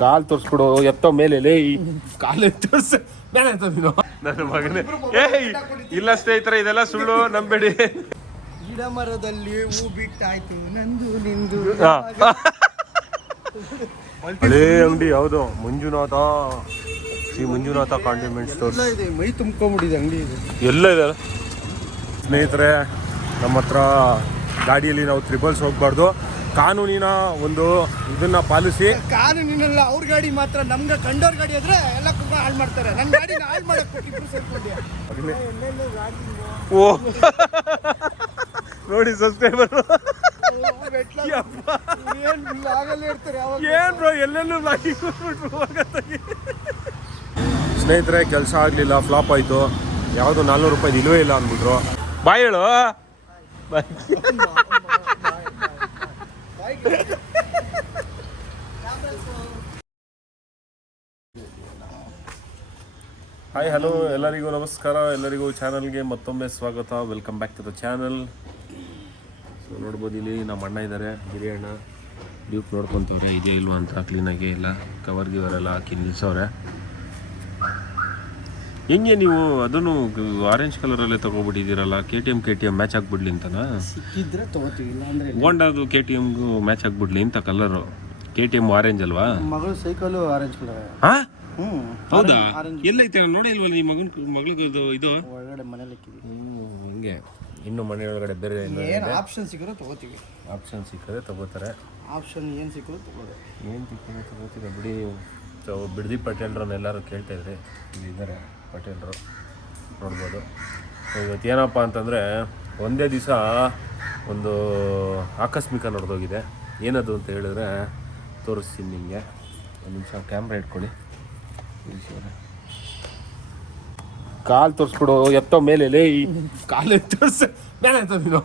ಕಾಲ್ ತೋರಿಸ್ಬಿಡು ಎತ್ತೋ ಮೇಲೆ ಕಾಲು ತೋರ್ಸ ಮೇಲೆ ನೀನು ನನ್ನ ಮಗನೇ. ಇಲ್ಲ ಸ್ನೇಹಿತರೆ, ಇದೆಲ್ಲ ಸುಳ್ಳು, ನಂಬೇಡಿ. ಗಿಡ ಮರದಲ್ಲಿ ಹೂ ಬಿಟ್ಟಾಯ್ತು ನಂದು ನಿಂದು. ಹಳೇ ಅಂಗಡಿ ಯಾವುದು? Manjunatha, Shri Manjunatha condiment stores. ಮೈ ತುಂಬ್ಕೊಂಡ್ಬಿಟ್ಟಿದೆ ಅಂಗಡಿ ಇದು. ಎಲ್ಲ ಇದೆ ಸ್ನೇಹಿತರೆ. ನಮ್ಮ ಹತ್ರ ಗಾಡಿಯಲ್ಲಿ ನಾವು ತ್ರಿಬಲ್ಸ್ ಹೋಗ್ಬಾರ್ದು. ಕಾನೂನಿನ ಒಂದು ಇದನ್ನ ಪಾಲಿಸಿ. ಕಾನೂನಿನಲ್ಲ, ಅವ್ರ ಗಾಡಿ ಮಾತ್ರ. ನಮ್ಗೆ ಕಂಡೋರ್ ಗಾಡಿ ಆದ್ರೆ ಎಲ್ಲ ತುಂಬ ಹಾಳು ಮಾಡ್ತಾರೆ. ನನ್ನ ಗಾಡಿನ ಹಾಳು ಮಾಡಕ್ಕೆ ಓ ನೋಡಿ ಸಬ್ಸ್ಕ್ರೈಬರ್ ಏನ್ ಬ್ರೋ ಎಲ್ಲೆಲ್ಲೂ ಸ್ನೇಹಿತರೆ, ಕೆಲಸ ಆಗಲಿಲ್ಲ, ಫ್ಲಾಪ್ ಆಯಿತು. ಯಾವುದು 400 ರೂಪಾಯಿ ಇಲ್ವೇ ಇಲ್ಲ ಅಂದ್ಬಿಟ್ರು. ಬಾಯ್ ಹೇಳು. ಹಾಯ್, ಹಲೋ, ಎಲ್ಲರಿಗೂ ನಮಸ್ಕಾರ. ಎಲ್ಲರಿಗೂ ಚಾನಲ್ಗೆ ಮತ್ತೊಮ್ಮೆ ಸ್ವಾಗತ. Welcome back to the channel. So ನೋಡ್ಬೋದು, ಇಲ್ಲಿ ನಮ್ಮ ಅಣ್ಣ ಇದ್ದಾರೆ, ಹಿರಿಯಣ್ಣ. ಡ್ಯೂಕ್ ನೋಡ್ಕೊತವ್ರೆ ಇದೆಯಾ ಇಲ್ವಾ ಅಂತ ಕ್ಲೀನಾಗಿ ಎಲ್ಲ ಕವರ್ ಗಿವರೆಲ್ಲ ಹಾಕಿ ನಿಲ್ಸವ್ರೆ. ಹೆಂಗೆ ನೀವು ಅದನ್ನು ಆರೆಂಜ್ ಕಲರಲ್ಲೇ ತೊಗೊಬಿಟ್ಟಿದ್ದೀರಲ್ಲ? KTM ಮ್ಯಾಚ್ ಆಗಿಬಿಡ್ಲಿ ಅಂತನಾ? ಸಿಕ್ಕಿದ್ರೆ ತೊಗೋತೀವಿ, ಇಲ್ಲ ಅಂದ್ರೆ ಹೋಂಡಾದು KTMಗೂ ಮ್ಯಾಚ್ ಆಗಿಬಿಡ್ಲಿ ಅಂತ ಕಲರು. KTM ಆರೆಂಜ್ ಅಲ್ವಾ? ಮಗಳು ಸೈಕಲು ಆರೆಂಜ್ ಕಲರ್. ಹಾಂ, ಹೌದಾ? ಎಲ್ಲೈತೆ ನೋಡಿ ಇಲ್ವಲ್ಲ ಈ ಮಗಳಿಗೆ ಇದು ಒಳಗಡೆ ಮನೇಲಿ ಇಕ್ಕಿದ್ದೀವಿ. ಹಿಂಗೆ ಇನ್ನು ಮನೆ ಒಳಗಡೆ ಬೇರೆ ಏನು ಆಪ್ಷನ್ ಸಿಕ್ಕರೆ ತೊಗೋತೀವಿ. ಆಪ್ಷನ್ ಸಿಕ್ಕರೆ ತೊಗೋತಾರೆ. ಆಪ್ಷನ್ ಏನು ಸಿಕ್ಕರೆ ತೊಗೋದು. ಏನು ಸಿಕ್ಕರೆ ತೊಗೋತೀರ ಬಿಡಿ. ಸೊ ಬಿಡದಿ ಪಟೇಲ್ರನ್ನ ಎಲ್ಲರೂ ಕೇಳ್ತಾಯಿದ್ರಿ, ಇಲ್ಲಿದ್ದಾರೆ ಪಟೇಲ್ರು, ನೋಡ್ಬೋದು. ಇವತ್ತು ಏನಪ್ಪ ಅಂತಂದರೆ, ಒಂದೇ ದಿವಸ ಒಂದು ಆಕಸ್ಮಿಕ ನಡೆದೋಗಿದೆ. ಏನದು ಅಂತ ಹೇಳಿದ್ರೆ ತೋರಿಸ್ತೀನಿ ನಿಮಗೆ. ಒಂದು ನಿಮಿಷ ಕ್ಯಾಮ್ರಾ ಇಟ್ಕೊಳ್ಳಿ. ಕಾಲು ತೋರಿಸ್ಬಿಡು ಎತ್ತೋ ಮೇಲೆ ಕಾಲು ತೋರಿಸ ಮೇಲೆ ನೀನು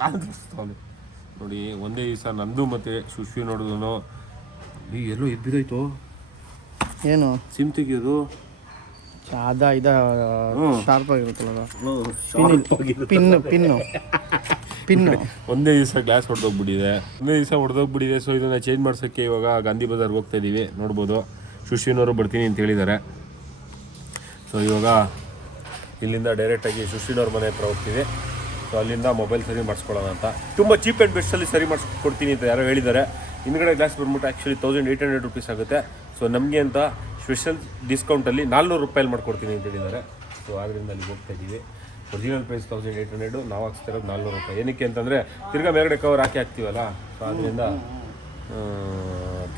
ಕಾಲು ತೋರಿಸ್ತಾವನು ನೋಡಿ. ಒಂದೇ ದಿವಸ ನಂದು ಮತ್ತು ಸುಶ್ವಿ ನೋಡಿದ್ರು. ಎಲ್ಲೋ ಎಬ್ಬಿದೋಯ್ತು. ಏನು ಸಿಮ್ ತೆಗಿಯೋದು? ಶಾರ್ಪ್ ಆಗಿರುತ್ತಲ್ಲ, ಪಿನ್ನು. ಒಂದೇ ದಿವಸ ಗ್ಲಾಸ್ ಹೊಡೆದೋಗ್ಬಿಟ್ಟಿದೆ. ಸೊ ಇದನ್ನು ಚೇಂಜ್ ಮಾಡ್ಸೋಕ್ಕೆ ಇವಾಗ ಗಾಂಧಿ ಬಜಾರ್ಗೆ ಹೋಗ್ತಾ ಇದ್ದೀವಿ. ನೋಡ್ಬೋದು, ಸುಶ್ವಿನವರು ಬರ್ತೀನಿ ಅಂತ ಹೇಳಿದ್ದಾರೆ. ಸೊ ಇವಾಗ ಇಲ್ಲಿಂದ ಡೈರೆಕ್ಟಾಗಿ ಸುಶ್ವಿನವ್ರ ಮನೆ ಹತ್ರ ಹೋಗ್ತೀವಿ. ಸೊ ಅಲ್ಲಿಂದ ಮೊಬೈಲ್ ಸರಿ ಮಾಡಿಸ್ಕೊಳ್ಳೋಣ ಅಂತ. ತುಂಬ ಚೀಪ್ ಆ್ಯಂಡ್ ಬೆಸ್ಟಲ್ಲಿ ಸರಿ ಮಾಡಿಸ್ಕೊಡ್ತೀನಿ ಅಂತ ಯಾರೋ ಹೇಳಿದ್ದಾರೆ. ಹಿಂದ್ಗಡೆ ಗ್ಲಾಸ್ ಬಂದ್ಬಿಟ್ಟು ಆ್ಯಕ್ಚುಲಿ 1800 ರುಪೀಸ್ ಆಗುತ್ತೆ. ಸೊ ನಮಗೆ ಅಂತ ಸ್ಪೆಷಲ್ ಡಿಸ್ಕೌಂಟಲ್ಲಿ 400 ರೂಪಾಯಲ್ಲಿ ಮಾಡ್ಕೊಡ್ತೀನಿ ಅಂತ ಹೇಳಿದ್ದಾರೆ. ಸೊ ಆದ್ದರಿಂದ ಅಲ್ಲಿಗೆ ಹೋಗ್ತಾ ಇದ್ದೀವಿ. ಒರಿಜಿನಲ್ ಪ್ರೈಸ್ 1800, ನಾವು ಹಾಕ್ಸ್ತಿರೋದು 400 ರೂಪಾಯಿ. ಏನಕ್ಕೆ ಅಂತಂದರೆ ತಿರ್ಗಾ ಮೇಲ್ಗಡೆ ಕವರ್ ಹಾಕ್ತೀವಲ್ಲ. ಸೊ ಅದರಿಂದ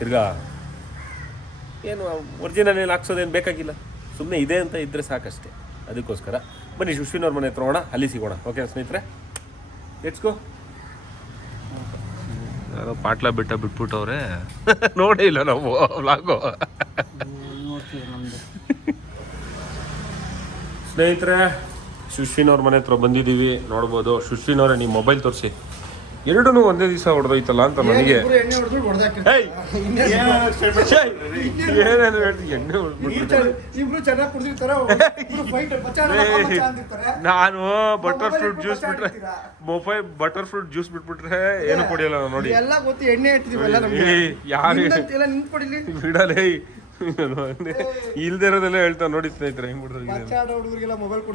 ತಿರ್ಗಾ ಏನು ಒರಿಜಿನಲ್ ಹಾಕ್ಸೋದೇನು ಬೇಕಾಗಿಲ್ಲ, ಸುಮ್ಮನೆ ಇದೆ ಅಂತ ಇದ್ದರೆ ಸಾಕಷ್ಟೇ. ಅದಕ್ಕೋಸ್ಕರ ಬನ್ನಿ ಸುಶ್ವಿನವ್ರ ಮನೆ ಹತ್ರ ಹೋಗೋಣ, ಅಲ್ಲಿ ಸಿಗೋಣ. ಓಕೆ ಸ್ನೇಹಿತರೆ, ಲೆಟ್ಸ್ ಗೋ. ಯಾರೋ ಪಾಟ್ಲ ಬಿಟ್ಬಿಟ್ಟವ್ರೆ, ನೋಡೇ ಇಲ್ಲ ನಾವು ವ್ಲಾಗು. ಸ್ನೇಹಿತರೆ, ಸುಶ್ವಿನವ್ರ ಮನೆ ಹತ್ರ ಬಂದಿದ್ದೀವಿ. ನೋಡ್ಬೋದು, ಸುಶ್ವಿನವ್ರೆ ನಿಮ್ಮ ಮೊಬೈಲ್ ತೋರಿಸಿ. ಎರಡೂ ಒಂದೇ ದಿವಸ ಹೊಡೆದೋಯ್ತಲ್ಲ ಅಂತ ನನಗೆ. ನಾನು ಬಟರ್ ಫ್ರೂಟ್ ಜ್ಯೂಸ್ ಬಿಟ್ಬಿಟ್ರೆ ಏನು ಕುಡಿಯಲ್ಲ ನೋಡಿ. ಯಾರು ಬಿಡಲೇ ಇಲ್ದೇ ಇರೋದೆಲ್ಲ ಹೇಳ್ತಾ ನೋಡಿ ಸ್ನೇಹಿತರೆ. ಹೆಂಗ್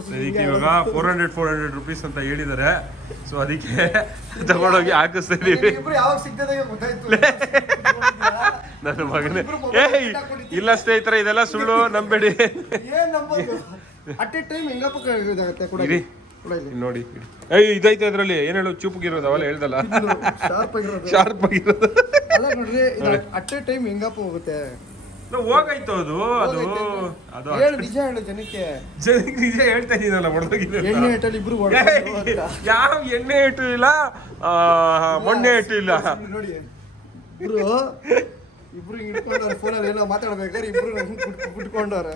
ಅದಕ್ಕೆ ಇವಾಗ 400 ರೂಪೀಸ್ ಅಂತ ಹೇಳಿದ್ದಾರೆ. ಸೊ ಅದಕ್ಕೆ ತಗೊಂಡೋಗಿ ಹಾಕಿಸ್ತಾ ಇದೀವಿ. ನನ್ನ ಮಗನೇ, ಇಲ್ಲ ಸ್ನೇಹಿತರೆ, ಇದೆಲ್ಲ ಸುಳ್ಳು, ನಂಬೇಡಿ. ನೋಡಿ ಇದೈತೆ ಅದ್ರಲ್ಲಿ. ಏನ್ ಹೇಳು, ಚೂಪಗಿರೋದು ಅವೆಲ್ಲ ಹೇಳ್ದಲ್ಲ, ಶಾರ್ಪ್ ಆಗಿರೋದು. ಅಟ್ ಎ ಟೈಮ್ ಹೆಂಗಪ್ಪ ಹೋಗುತ್ತೆ? ಹೋಗಾಯ್ತು ಅದು ಅದು ಅದು ನಿಜ ಹೇಳು ಜನಕ್ಕೆ ನಿಜ ಹೇಳ್ತಾ ಇದೀನಲ್ಲ. ಹೊಡೆದೋಗಿದೆ. ಯಾವ ಎಣ್ಣೆ ಇಟ್ಟು ಇಲ್ಲ, ಮೊನ್ನೆ ಇಟ್ಟು ಇಲ್ಲ. ನೋಡಿ ಇಬ್ರು ಹಿಡ್ಕೊಂಡವ್ರ ಫೋನಲ್ಲಿ ಏನೋ ಮಾತಾಡ್ಬೇಕಾದ್ರೆ ಇಬ್ರು ಬಿಟ್ಕೊಂಡವ್ರ.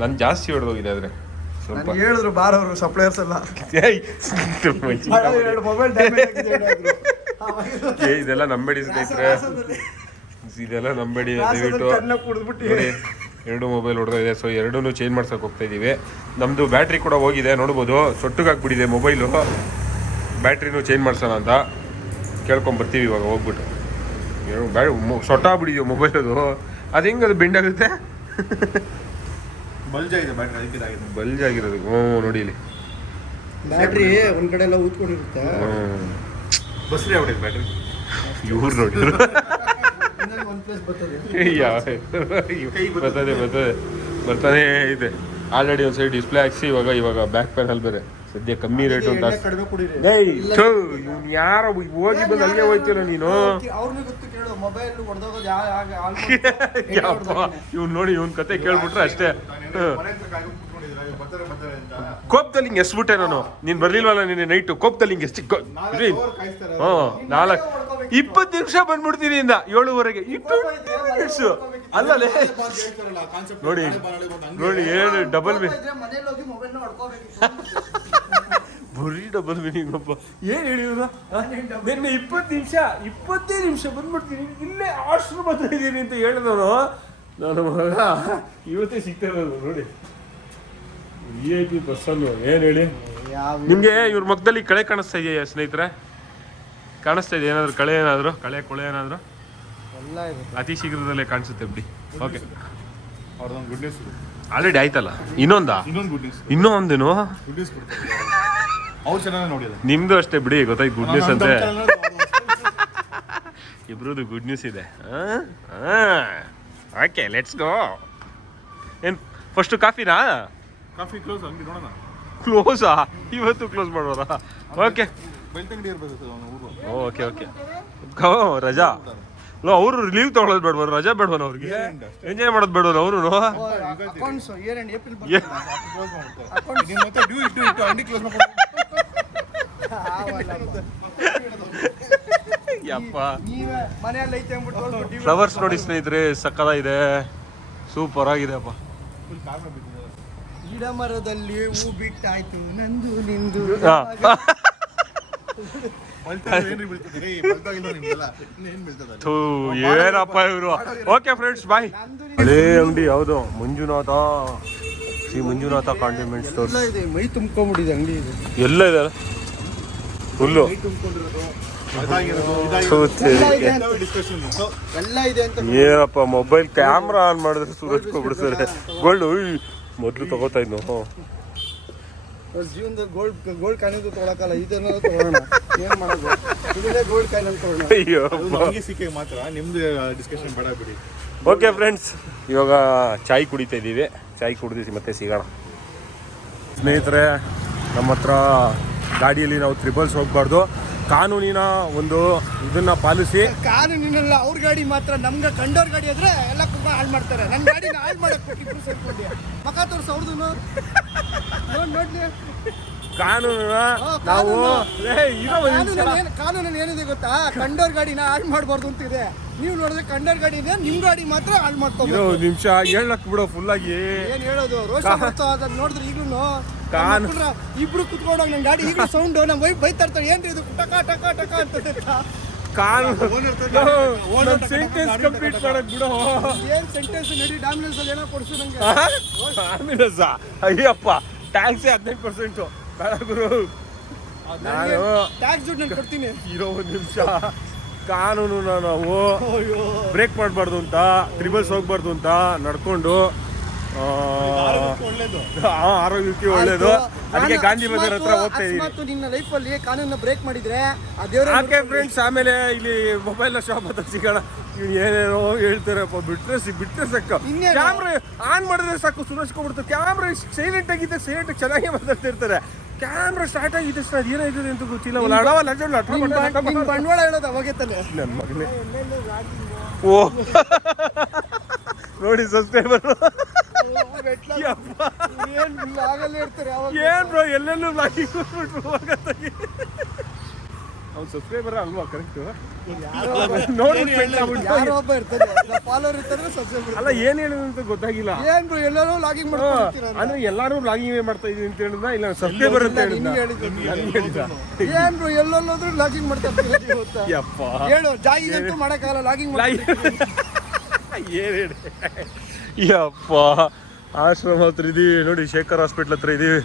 ನನ್ ಜಾಸ್ತಿ ಹೊಡೆದೋಗಿದೆ. ಆದ್ರೆ ಸ್ವಲ್ಪ ಹೇಳಿದ್ರು ಬಾರವ್ರು ಸಪ್ಲೈಯರ್ಸ್ ಎಲ್ಲ ಮೊಬೈಲ್ ಇದೆಲ್ಲ ನಂಬೇಡಿ ಸ್ನೇಹಿತರೆ, ಇದೆಲ್ಲ ನಂಬೇಡಿ ದಯವಿಟ್ಟು. ಎರಡು ಮೊಬೈಲ್ ಹೊಡೆದಿದೆ. ಸೊ ಎರಡೂ ಚೇಂಜ್ ಮಾಡ್ಸೋಕೆ ಹೋಗ್ತಾ ಇದ್ದೀವಿ. ನಮ್ಮದು ಬ್ಯಾಟ್ರಿ ಕೂಡ ಹೋಗಿದೆ, ನೋಡ್ಬೋದು. ಸೊಟ್ಟಗಾಕ್ಬಿಟ್ಟಿದೆ ಮೊಬೈಲು. ಬ್ಯಾಟ್ರಿನೂ ಚೇಂಜ್ ಮಾಡ್ಸೋಣ ಅಂತ ಕೇಳ್ಕೊಂಬರ್ತೀವಿ ಇವಾಗ ಹೋಗ್ಬಿಟ್ಟು. ಸೊಟ್ಟ ಬಿಡಿದ್ಯೋ ಮೊಬೈಲ್ ಅದು ಹೆಂಗೆ ಅದು ಬೆಂಡ್ ಆಗುತ್ತೆ ಬಲ್ಜ್ ಆಗಿರೋದು ನೋಡಿ ಇಲ್ಲಿ ಬ್ಯಾಟ್ರಿ ಒಂದ್ ಕಡೆ ಎಲ್ಲ ಊದ್ಕೊಂಡಿರುತ್ತೆ ಬಸ್ರಿ ಆಗ್ಬಿಟ್ಟಿದೆ ಬ್ಯಾಟ್ರಿ ಇವ್ರು ನೋಡಿದ್ರು ಬರ್ತಾನೆ ಇದೆ ಆಲ್ರೆಡಿ ಒಂದು ಸೈಡ್ ಡಿಸ್ಪ್ಲೇ ಹಾಕ್ಸಿ ಇವಾಗ ಬ್ಯಾಕ್ ಪ್ಯಾನಲ್ ಬೇರೆ ಸದ್ಯ ಕಮ್ಮಿ ರೇಟ್ ಅಂತ ಇವ್ನು ಯಾರ ಹೋಗಿ ಬಂದು ಅಲ್ಲಿಗೆ ಹೋಯ್ತೀರ ನೀನು ಇವ್ನು ನೋಡಿ ಇವ್ನ ಕತೆ ಕೇಳ್ಬಿಟ್ರೆ ಅಷ್ಟೇ ಕೋಪದಲ್ಲಿ ಹಿಂಗೆ ಎಸ್ಬಿಟ್ಟೆ ನಾನು ನೀನ್ ಬರ್ಲಿಲ್ವಲ್ಲ ನಿನ್ನೆ ನೈಟು ಕೋಪದಲ್ಲಿ ಹಿಂಗೆ ಎಸ್ಟಿ 20 ನಿಮಿಷ ಬಂದ್ಬಿಡ್ತೀನಿ ಇಂದ 7:30 ಅಲ್ಲೇ ನೋಡಿ ನೋಡಿ ಏನು ಡಬಲ್ ಬರೀ ಡಬಲ್ ಮೀನಿಂಗ್ ಅಪ್ಪ ಏನ್ ಹೇಳಿದ್ರು ನಿನ್ನೆ 20 ನಿಮಿಷ ಬಂದ್ಬಿಡ್ತೀನಿ ಇಲ್ಲೇ ಆಶ್ರಮ ಹತ್ರ ಇದ್ದೀನಿ ಅಂತ ಹೇಳಿದವನು ನನ್ನ ಮಗ ಇವತ್ತೇ ಸಿಗ್ತಾ ಇರೋದು ನೋಡಿ VIP ಬಸ್ಸನ್ನು ಏನ್ ಹೇಳಿ ನಿಮ್ಗೆ ಇವ್ರ ಮುಖದಲ್ಲಿ ಕಳೆ ಕಾಣಿಸ್ತಾ ಇದೆಯಾ ಸ್ನೇಹಿತರೆ ಕಾಣಿಸ್ತಾ ಇದೆ ಏನಾದ್ರು ಕಳೆ ಕೊಳೆ ಏನಾದ್ರು ಅತಿ ಶೀಘ್ರದಲ್ಲೇ ಕಾಣಿಸುತ್ತೆ ಬಿಡಿ ಓಕೆ ಅವ್ರದೊಂದು ಗುಡ್ ನ್ಯೂಸ್ ಆಲ್ರೆಡಿ ಆಯ್ತಲ್ಲ ಇನ್ನೊಂದು ಗುಡ್ ನ್ಯೂಸ್ ಇನ್ನೊಂದೇನು ಗುಡ್ ನ್ಯೂಸ್ ಅವ್ರು ಚೆನ್ನಾಗಿ ನೋಡಿದ ನಿಮ್ದು ಅಷ್ಟೇ ಬಿಡಿ ಗೊತ್ತಾಯ್ತು ಗುಡ್ ನ್ಯೂಸ್ ಅಂತೆ ಇಬ್ರದ್ದು ಗುಡ್ ನ್ಯೂಸ್ ಇದೆ ಓಕೆ ಲೆಟ್ಸ್ ಗೋ ಏನ್ ಫಸ್ಟ್ ಕಾಫಿನಾ ಕಾಫಿ ಕ್ಲೋಸ್ ಅಂಗಡಿ ನೋಡೋಣ ಕ್ಲೋಸಾ ಇವತ್ತು ಕ್ಲೋಸ್ ಮಾಡೋರಾ ಓಕೆ ಬೆಳ್ತಂಗಡಿ ಇರ್ಬೇಕು ಓಕೆ ಓಕೆ ರಜಾ ಲೋ ಅವರು ಲೀವ್ ತಗೊಳ್ಳೋದು ಬೇಡವ ರಜಾ ಬೇಡವನ ಅವ್ರಿಗೆ ಎಂಜಾಯ್ ಮಾಡೋದು ಬೇಡವನ ಅವರು ಫ್ಲವರ್ಸ್ ನೋಡಿ ಸ್ನೇಹಿತರೆ ಸಕ್ಕದಾಗಿದೆ ಸೂಪರ್ ಆಗಿದೆ ಅಪ್ಪ ಗಿಡ ಮರದಲ್ಲಿ ಹೂ ಬಿಟ್ಟಾಯ್ತು ನಂದು ನಿಂದು ಏನಪ್ಪ ಇವರು ಓಕೆ ಫ್ರೆಂಡ್ಸ್ ಬಾಯ್ ಹಳೇ ಅಂಗಡಿ ಯಾವುದು ಮಂಜುನಾಥ ಶ್ರೀ ಮಂಜುನಾಥ ಕಾಂಡಿಮೆಂಟ್ ಸ್ಟೋರ್ ಮೈ ತುಂಬ್ಕೊಂಡ್ಬಿಟ್ಟಿದೆ ಅಂಗಡಿ ಇದು ಎಲ್ಲ ಇದೆ ಫುಲ್ಲು ಏನಪ್ಪ ಮೊಬೈಲ್ ಕ್ಯಾಮ್ರಾ ಆನ್ ಮಾಡಿದ್ರೆ ಸುರಜ್ಕೊಬಿಡ್ತಾರೆ ಗೋಲ್ಡ್ ಮೊದಲು ತಗೋತಾ ಇದ್ನು ಜೀವನದಲ್ಲಿ ಗೋಲ್ಡ್ ಕಾಯಿನ್ ತೊಗೊಳಕಲ್ಲ ಇದನ್ನ ತಗೊಳ್ಳೋಣ ಏನ್ ಮಾಡೋದು ಇದನ್ನೇ ಗೋಲ್ಡ್ ಕಾಯಿನ್ ಅಂತ ತಗೊಳ್ಳೋಣ ಅಯ್ಯೋ ಸಿಕ್ಕ ಮಾತ್ರ ನಿಮ್ದು ಡಿಸ್ಕಷನ್ ಬೇಡ ಬಿಡಿ ಓಕೆ ಫ್ರೆಂಡ್ಸ್ ಇವಾಗ ಚಾಯ್ ಕುಡಿತಾ ಇದ್ದೀವಿ ಚಾಯ್ ಕುಡಿದು ಮತ್ತೆ ಸಿಗೋಣ ಸ್ನೇಹಿತರೆ ನಮ್ಮ ಹತ್ರ ಗಾಡಿಯಲ್ಲಿ ನಾವು ತ್ರಿಬಲ್ಸ್ ಹೋಗ್ಬಾರ್ದು ಕಾನೂನಿನ ಒಂದು ಇದನ್ನ ಪಾಲಿಸಿ ಕಾನೂನಿನಲ್ಲ ಅವ್ರ ಗಾಡಿ ಮಾತ್ರ ನಮ್ಗೆ ಕಂಡೋರ್ ಗಾಡಿ ಆದ್ರೆ ಎಲ್ಲ ಕುಂಬ ಹಾಳು ಮಾಡ್ತಾರೆ ನನ್ನ ಗಾಡಿನ ಹಾಳು ಮಾಡಕ್ಕೆ ಇಬ್ರು ಸೇರ್ಕೊಂಡು ಮಕ ತೋರ್ಸ ಅವ್ರದ್ದು ನೋಡ್ಲಿ ಕಾನೂನ ನಾವು ಕಾನೂನಲ್ಲಿ ಏನಿದೆ ಗೊತ್ತಾ ಕಂಡೋರ್ ಗಾಡಿನ ಹಾಳು ಮಾಡಬಾರ್ದು ಅಂತಿದೆ ನೀವು ನೋಡಿದ್ರೆ ಕಂಡೋರ್ ಗಾಡಿ ಇದೆ ನಿಮ್ ಗಾಡಿ ಮಾತ್ರ ಹಾಳು ಮಾಡ್ತಾರೆ ನಿಮಿಷ ಹೇಳಕ್ ಬಿಡೋ ಫುಲ್ ಆಗಿ ಏನ್ ಹೇಳೋದು ರೋಷ ಅದನ್ನ ನೋಡಿದ್ರೆ ಈಗಲೂ ಇಬ್ರು ಕುತ್ಕೊಂಡೋಗ ನನ್ ಗಾಡಿ ಈಗ ಸೌಂಡ್ ನಮ್ ವೈಫ್ ಬೈತಾ ಇರ್ತಾರೆ ಏನ್ರಿ ಇದು ಟಕ ಟಕ ಟಕ ಅಂತ ಸೆಂಟೆನ್ಸ್ ಕಂಪ್ಲೀಟ್ ಮಾಡಕ್ ಬಿಡೋ ಏನ್ ಸೆಂಟೆನ್ಸ್ ನಡಿ ಡಾಮಿನೆನ್ಸ್ ಅಲ್ಲಿ ಏನೋ ಕೊಡ್ಸು ನಂಗೆ ಡಾಮಿನೆನ್ಸ್ ಅಯ್ಯಪ್ಪ ಟ್ಯಾಕ್ಸ್ 15% ಬೇಡ ಗುರು ನಾನು ಟ್ಯಾಕ್ಸ್ ದುಡ್ಡು ನಾನು ಕೊಡ್ತೀನಿ ಇರೋ ಒಂದು ನಿಮಿಷ ಕಾನೂನುನ ನಾವು ಬ್ರೇಕ್ ಮಾಡಬಾರ್ದು ಅಂತ ತ್ರಿಬಲ್ಸ್ ಹೋಗ್ಬಾರ್ದು ಅಂತ ನಡ್ಕೊಂಡು ಆರೋಗ್ಯಕ್ಕೆ ಒಳ್ಳೇದು ಅದಕ್ಕೆ ಗಾಂಧಿ ಬಜಾರ್ ಹತ್ರ ಹೋಗ್ತಾ ಇದೀನಿ ನಿನ್ನ ಲೈಫ್ ಅಲ್ಲಿ ಕಾನೂನ ಬ್ರೇಕ್ ಮಾಡಿದ್ರೆ ಅದೇವ್ರ ಫ್ರೆಂಡ್ಸ್ ಆಮೇಲೆ ಇಲ್ಲಿ ಮೊಬೈಲ್ ಶಾಪ್ ಹತ್ರ ಸಿಗೋಣ ಏನೇನೋ ಹೇಳ್ತಾರಪ್ಪ ಬಿಟ್ರೆ ಸಾಕು ಕ್ಯಾಮ್ರಾ ಆನ್ ಮಾಡಿದ್ರೆ ಸಾಕು ಸುರಸ್ಕೊಬಿಡ್ತಾರೆ ಕ್ಯಾಮ್ರಾ ಸೈಲೆಂಟ್ ಆಗಿದ್ದೆ ಸೈಲೆಂಟ್ ಚೆನ್ನಾಗಿ ಮಾತಾಡ್ತಿರ್ತಾರೆ ಕ್ಯಾಮ್ರಾ ಸ್ಟಾರ್ಟ್ ಆಗಿದ್ದೆ ಸರ್ ಅದೇನಾಯ್ತದೆ ಅಂತ ಗೊತ್ತಿಲ್ಲ ಬಂಡವಾಳ ಹೇಳೋದು ಅವಾಗೆ ತಾನೆ ನನ್ನ ಮಗನೇ ಓ ನೋಡಿ ಸಬ್ಸ್ಕ್ರೈಬರ್ ಏನ್ ಬ್ರೋ ಎಲ್ಲೆಲ್ಲೂ ಬ್ಲಾಗಿಂಗ್ ಅವ್ನು ಸಬ್ಸ್ಕ್ರೈಬರ್ ಅಲ್ವಾ ಕರೆಕ್ಟ್ ಅಲ್ಲ ಏನ್ ಹೇಳಿದ್ರು ಅಂತ ಗೊತ್ತಾಗಿಲ್ಲ ಎಲ್ಲರೂ ಲಾಗಿಂಗ್ ಅಂದ್ರೆ ಎಲ್ಲಾರು ಲಾಗಿಂಗ್ ಮಾಡ್ತಾ ಇದೀನಿ ಅಂತ ಹೇಳಿದ ಇಲ್ಲ ಸಬ್ಸ್ಕ್ರೈಬರ್ ಅಂತ ಹೇಳಿದ ಏನ್ ಬ್ರೋ ಎಲ್ಲೋದ್ರು ಲಾಗಿಂಗ್ ಮಾಡ್ತಾ ಇರ್ತೀವಿ ಹೇಳು ಜಾಗಿಂಗ್ ಮಾಡಕ್ಕಾಗಲ್ಲ ಲಾಗಿಂಗ್ ಏನ್ ಹೇಳಿ ಯಪ್ಪ ಆಶ್ರಮ ಹತ್ರ ಇದೀವಿ ನೋಡಿ ಶೇಖರ್ ಹಾಸ್ಪಿಟ್ಲ್ ಹತ್ರ ಇದೀವಿ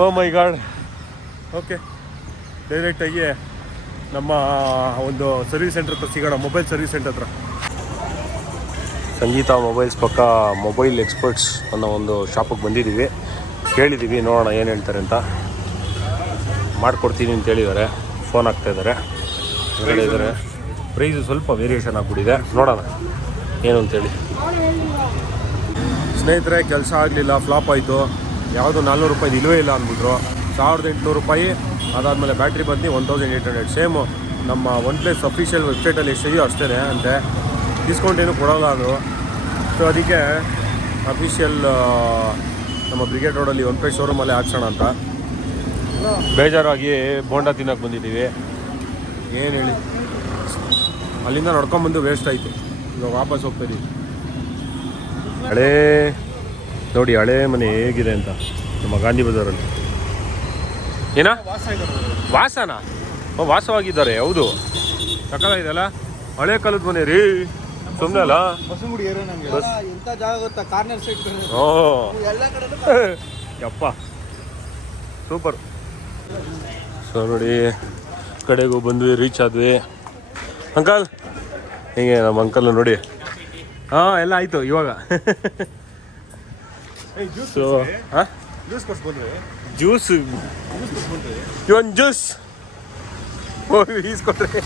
ಓ ಮೈ ಗಾಡ್ ಓಕೆ ಡೈರೆಕ್ಟಾಗಿ ನಮ್ಮ ಒಂದು ಸರ್ವಿಸ್ ಸೆಂಟರ್ ಹತ್ರ ಸಿಗೋಣ, ಮೊಬೈಲ್ ಸರ್ವಿಸ್ ಸೆಂಟರ್ ಹತ್ರ. ಸಂಗೀತ ಮೊಬೈಲ್ಸ್ ಪಕ್ಕ ಮೊಬೈಲ್ ಎಕ್ಸ್ಪರ್ಟ್ಸ್ ಅನ್ನೋ ಒಂದು ಶಾಪಿಗೆ ಬಂದಿದ್ದೀವಿ. ಕೇಳಿದ್ದೀವಿ, ನೋಡೋಣ ಏನು ಹೇಳ್ತಾರೆ ಅಂತ. ಮಾಡಿಕೊಡ್ತೀನಿ ಅಂತ ಹೇಳಿದ್ದಾರೆ, ಫೋನ್ ಆಗ್ತಾಯಿದ್ದಾರೆ, ಹೇಳಿದ್ದಾರೆ. ಪ್ರೈಸು ಸ್ವಲ್ಪ ವೇರಿಯೇಷನ್ ಆಗಿಬಿಟ್ಟಿದೆ, ನೋಡೋಣ ಏನು ಅಂತೇಳಿ. ಸ್ನೇಹಿತರೆ, ಕೆಲಸ ಆಗಲಿಲ್ಲ, ಫ್ಲಾಪ್ ಆಯಿತು. ಯಾವುದು 400 ರೂಪಾಯಿದು ಇಲ್ಲವೇ ಇಲ್ಲ ಅಂದ್ಬಿಟ್ರು. 1800 ರೂಪಾಯಿ. ಅದಾದಮೇಲೆ ಬ್ಯಾಟ್ರಿ ಬಂದು 1800. ಸೇಮು ನಮ್ಮ OnePlus ಅಫಿಷಿಯಲ್ ವೆಬ್ಸೈಟಲ್ಲಿ ಎಷ್ಟಿದೆಯೋ ಅಷ್ಟೇ ಅಂತೆ. ಡಿಸ್ಕೌಂಟ್ ಏನು ಕೊಡೋಲ್ಲ ಅಂದರು. ಸೊ ಅದಕ್ಕೆ ಅಫಿಷಿಯಲ್ ನಮ್ಮ ಬ್ರಿಗೇಡ್ ರೋಡಲ್ಲಿ OnePlus ಶೋರೂಮಲ್ಲೇ ಹಾಕ್ಸೋಣ ಅಂತ ಬೇಜಾರಾಗಿ ಬೋಂಡಾ ತಿನ್ನೋಕೆ ಬಂದಿದ್ದೀವಿ. ಏನು ಹೇಳಿ, ಅಲ್ಲಿಂದ ನಡ್ಕೊಂಬಂದು ವೇಸ್ಟ್ ಆಯಿತು. ಇವಾಗ ವಾಪಸ್ ಹೋಗ್ತಾಯಿದ್ದೀವಿ. ಹಳೇ ನೋಡಿ, ಹಳೇ ಮನೆ ಹೇಗಿದೆ ಅಂತ ನಮ್ಮ ಗಾಂಧಿ ಬಜಾರಲ್ಲಿ. ಏನ ವಾಸನ ವಾಸವಾಗಿದ್ದಾರೆ. ಹೌದು, ಸಕಾಲಾಗಿದೆಯಲ್ಲ, ಹಳೆ ಕಾಲದ ಮನೆ ರೀ. ಸುಮ್ಮನೆ ಅಲ್ಲ, ಬಸಂಗುಡಿ ಏರಿಯಾ ನಮಗೆ ಎಂಥ ಜಾಗ ಗೊತ್ತಾ, ಕಾರ್ನರ್ ಸೈಡ್. ಎಲ್ಲ ಕಡೆ ಯಪ್ಪ ಸೂಪರ್. ಸೊ ನೋಡಿ, ಕಡೆಗೂ ಬಂದ್ವಿ, ರೀಚ್ ಆದ್ವಿ. ಅಂಕಲ್ ಹಿಂಗೆ ನಮ್ಮ ಅಂಕಲ್ ನೋಡಿ. ಹಾಂ, ಎಲ್ಲ ಆಯಿತು ಇವಾಗ. ಸೊ ಹಾಂ, ಜ್ಯೂಸ್ ಇವನ್ ಜ್ಯೂಸ್ ಈಸ್ಕೊಟ್ರಿ.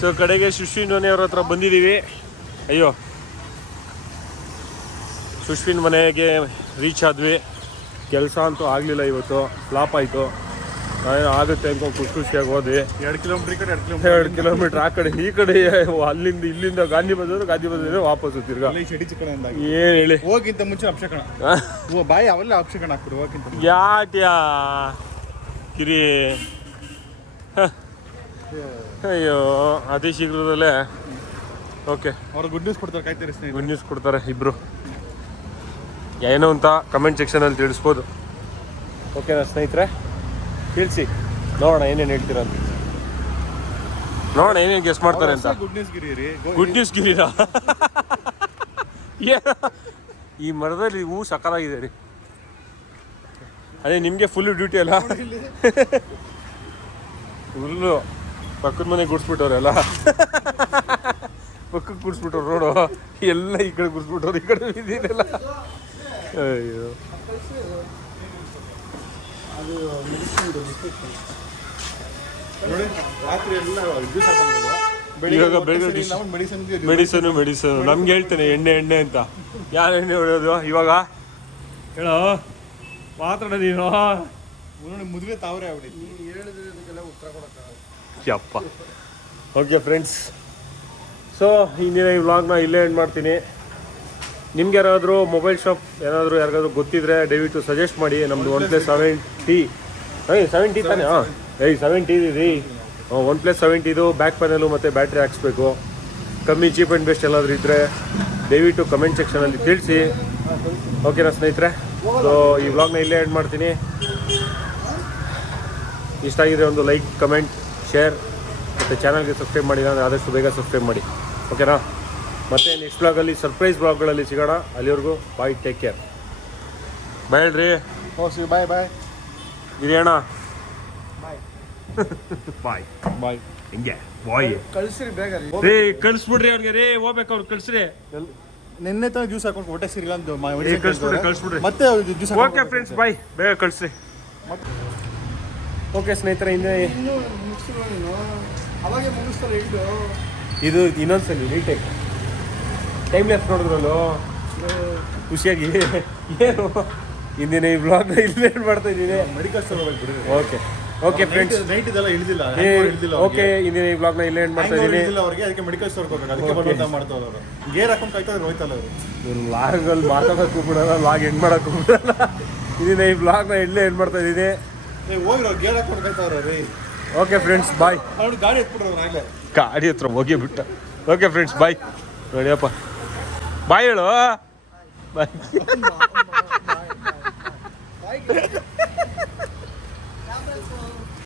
ಸೊ ಕಡೆಗೆ ಸುಶ್ವಿನ್ ಮನೆಯವ್ರ ಹತ್ರ ಬಂದಿದ್ದೀವಿ. ಅಯ್ಯೋ, ಸುಶ್ವಿನ್ ಮನೆಗೆ ರೀಚ್ ಆದ್ವಿ. ಕೆಲಸ ಅಂತೂ ಆಗಲಿಲ್ಲ ಇವತ್ತು, ಫ್ಲಾಪ್ ಆಯಿತು. ಏನೋ ಆಗುತ್ತೆ ಅನ್ಕೊಂಡು ಖುಷಿಯಾಗಿ ಹೋದ್ವಿ. 2 ಕಿಲೋಮೀಟ್ರ್ ಈ ಕಡೆ, 2 ಕಿಲೋಮೀಟ್ರ್ ಆ ಕಡೆ ಈ ಕಡೆ. ಅಲ್ಲಿಂದ ಇಲ್ಲಿಂದ ಗಾಂಧಿ ಬಜಾರ್ ವಾಪಸ್ಸು ತಿರ್ಗಾ. ಏನು ಹೇಳಿ, ಹೋಗಿಂತ ಮುಂಚೆ ಅಪ್ಶಕಣ ಬಾಯಿ ಅವೆಲ್ಲ ಅಪ್ಶಕಣ ಹಾಕ್ಬಿಡು. ಹೋಗಿಂತ ಯಾಟ್ಯಾ ಕಿರಿ. ಅಯ್ಯೋ, ಅತಿ ಶೀಘ್ರದಲ್ಲೇ. ಓಕೆ, ಅವ್ರು ಗುಡ್ ನ್ಯೂಸ್ ಕೊಡ್ತಾರೆ, ಕಾಯ್ತಾರೆ ಸ್ನೇಹಿತರೆ. ಗುಡ್ ನ್ಯೂಸ್ ಕೊಡ್ತಾರೆ ಇಬ್ಬರು. ಏನೋ ಅಂತ ಕಮೆಂಟ್ ಸೆಕ್ಷನಲ್ಲಿ ತಿಳಿಸ್ಬೋದು. ಓಕೆನಾ ಸ್ನೇಹಿತರೆ, ತಿಳಿಸಿ ನೋಡೋಣ ಏನೇನು ಹೇಳ್ತೀರ ಅಂತ. ನೋಡೋಣ ಏನೇನು ಗೆಸ್ ಮಾಡ್ತಾರೆ ಅಂತ. ಗುಡ್ ನ್ಯೂಸ್ ಗಿರಿ ರೀ, ಗುಡ್ ನ್ಯೂಸ್ ಗಿರಿರಾ? ಈ ಮರದಲ್ಲಿ ಹೂ ಸಕಾಲಾಗಿದೆ ರೀ. ಅದೇ ನಿಮಗೆ ಫುಲ್ಲು ಡ್ಯೂಟಿ ಅಲ್ಲ. ಫುಲ್ಲು ಪಕ್ಕದ ಮನೆಗೆ ಗುಡಿಸ್ಬಿಟ್ಟವ್ರೆಲ್ಲ. ಪಕ್ಕಕ್ಕೆ ಗುಡಿಸ್ಬಿಟ್ಟವ್ರು ನೋಡು, ಎಲ್ಲ ಈ ಕಡೆ ಗುಡಿಸ್ಬಿಟ್ಟವ್ರು, ಈ ಕಡೆ ಇದೀನೆಲ್ಲ. ಅಯ್ಯೋ, ನೋಡಿ ರಾತ್ರಿ ಎಲ್ಲ ಜ್ಯೂಸ್ ಹಾಕೊಂಡು ಇವಾಗ ಬೆಳಗ್ಗೆ ಮೆಡಿಸನು ನಮ್ಗೆ ಹೇಳ್ತೇನೆ ಎಣ್ಣೆ ಅಂತ. ಯಾರು ಎಣ್ಣೆ ಹೊಡೆಯೋದು ಇವಾಗ ಹೇಳೋ, ಮಾತಾಡ ನೀನು. ಮುದುವೆ ತಾವ್ರೆ ಆಗ್ಬಿಡಿ. ಯಪ್ಪ. ಓಕೆ ಫ್ರೆಂಡ್ಸ್, ಸೊ ಇಂದಿನ ಈ ವ್ಲಾಗ್ನ ಇಲ್ಲೇ ಎಂಡ್ ಮಾಡ್ತೀನಿ. ನಿಮ್ಗೆ ಯಾರಾದರೂ ಮೊಬೈಲ್ ಶಾಪ್ ಯಾರಿಗಾದ್ರೂ ಗೊತ್ತಿದ್ರೆ ದಯವಿಟ್ಟು ಸಜೆಸ್ಟ್ ಮಾಡಿ. ನಮ್ಮದು OnePlus 7T 70 ತಾನೇ? ಹಾಂ, 70 ರೀ. OnePlus 70 ಇದು ಬ್ಯಾಕ್ ಪ್ಯಾನಲು ಮತ್ತು ಬ್ಯಾಟ್ರಿ ಹಾಕ್ಸ್ಬೇಕು. ಕಮ್ಮಿ ಚೀಪ್ ಆ್ಯಂಡ್ ಬೆಸ್ಟ್ ಎಲ್ಲಾದರೂ ಇದ್ದರೆ ದಯವಿಟ್ಟು ಕಮೆಂಟ್ ಸೆಕ್ಷನಲ್ಲಿ ತಿಳಿಸಿ. ಓಕೆನಾ ಸ್ನೇಹಿತರೆ? ಸೊ ಈ ವ್ಲಾಗ್ನ ಇಲ್ಲೇ ಎಂಡ್ ಮಾಡ್ತೀನಿ. ಇಷ್ಟ ಆಗಿದ್ರೆ ಒಂದು ಲೈಕ್, ಕಮೆಂಟ್, ಶೇರ್ ಮತ್ತು ಚಾನಲ್ಗೆ ಸಬ್ಸ್ಕ್ರೈಬ್ ಮಾಡಿಲ್ಲ ಅಂದರೆ ಆದಷ್ಟು ಬೇಗ ಸಬ್ಸ್ಕ್ರೈಬ್ ಮಾಡಿ. ಓಕೆನಾ? ಮತ್ತು ನೆಕ್ಸ್ಟ್ ಬ್ಲಾಗಲ್ಲಿ ಸರ್ಪ್ರೈಸ್ ಬ್ಲಾಗ್ಗಳಲ್ಲಿ ಸಿಗೋಣ. ಅಲ್ಲಿವರೆಗೂ ಬಾಯ್, ಟೇಕ್ ಕೇರ್. ಬಾಯ್ ಹೇಳ್ರಿ. ಬಾಯ್ ಬಾಯ್ ಗಿರಿಯಣ್ಣ. ಬಾಯ್ ಬಾಯ್. ಹಿಂಗೆ ಬಾಯ್ ಕಳಿಸ್ರಿ ಬೇಗ ರೇ, ಕಳಿಸ್ಬಿಡ್ರಿ ಅವ್ರಿಗೆ ರೇ, ಹೋಗ್ಬೇಕು ಅವ್ರು ಕಳಿಸ್ರಿ. ನಿನ್ನೆ ತಾನೇ ಜ್ಯೂಸ್ ಹಾಕೊಂಡು ಹೊಟ್ಟೆ ಸಿರಿಲ್ಲ ಅಂತ ಕಳಿಸ್ಬಿಡ್ರಿ ಮತ್ತೆ ಜ್ಯೂಸ್. ಓಕೆ ಫ್ರೆಂಡ್ಸ್, ಬಾಯ್, ಬೇಗ ಕಳಿಸ್ರಿ. ಓಕೆ ಸ್ನೇಹಿತರೆ, ಇನ್ನೂ ಮುಗಿಸಿಲ್ಲ ನೀನು, ಅವಾಗೆ ಮುಗಿಸ್ತಾರೆ ಇದು ಇನ್ನೊಂದ್ಸಲಿ ರೀಟೇಕ್. ಟೈಮ್ ಲ್ಯಾಪ್ಸ್ ನೋಡಿದ್ರಲ್ಲೋ ಖುಷಿಯಾಗಿ. ಏನು ಇಂದಿನ ಈ ಬ್ಲಾಗ್ನ ಇಲ್ಲೇ ಮಾಡ್ತಾ ಇದ್ದೀನಿ. ಮೆಡಿಕಲ್ ಸ್ಟೋರ್ ಹೋಗಿ ಬಿಡ್ರಿ. ಓಕೆ ಫ್ರೆಂಡ್ಸ್, ನೈಟ್ ಇದೆಲ್ಲ ಇಳಿದಿಲ್ಲ. ಓಕೆ, ಇಂದಿನ ಈ ಬ್ಲಾಗ್ನ ಇಲ್ಲೇ ಎಂಡ್ ಮಾಡ್ತಾ ಇದ್ದೀನಿ. ಅವ್ರಿಗೆ ಅದಕ್ಕೆ ಮೆಡಿಕಲ್ ಸ್ಟೋರ್ ಹೋಗ್ಬೇಕು, ಅದಕ್ಕೆ ಬಲವಂತ ಮಾಡ್ತಾರೆ ಅವರು. ಗೇರ್ ಹಾಕೊಂಡು ಕಾಯ್ತಾರೆ, ಹೋಯ್ತಲ್ಲ ಅವರು. ಲಾಗಲ್ಲಿ ಮಾತಾಡೋಕ್ಕೂ ಬಿಡಲ್ಲ, ಲಾಗ್ ಎಂಡ್ ಮಾಡೋಕ್ಕೂ ಬಿಡಲ್ಲ. ಇಂದಿನ ಈ ಬ್ಲಾಗ್ನ ಇಲ್ಲೇ ಎಂಡ್ ಮಾಡ್ತಾ ಇದ್ದೀನಿ. ಹೋಗಿರೋ ಗೇರ್ ಹಾಕೊಂಡು ಕಾಯ್ತಾವ್ರ ರೀ. ಓಕೆ ಫ್ರೆಂಡ್ಸ್, ಬಾಯ್. ಅವ್ರು ಗಾಡಿ ಎತ್ಬಿಟ್ರು ಆಗ್ಲೇ, ಗಾಡಿ ಹತ್ರ ಹೋಗಿ ಬಿಟ್ಟ. ಓಕೆ ಫ್ರೆಂಡ್ಸ್, ಬಾಯ್. ನೋಡಿಯಪ್ಪ, ಬಾಯ್ ಹೇಳು. ಬಾಯ್.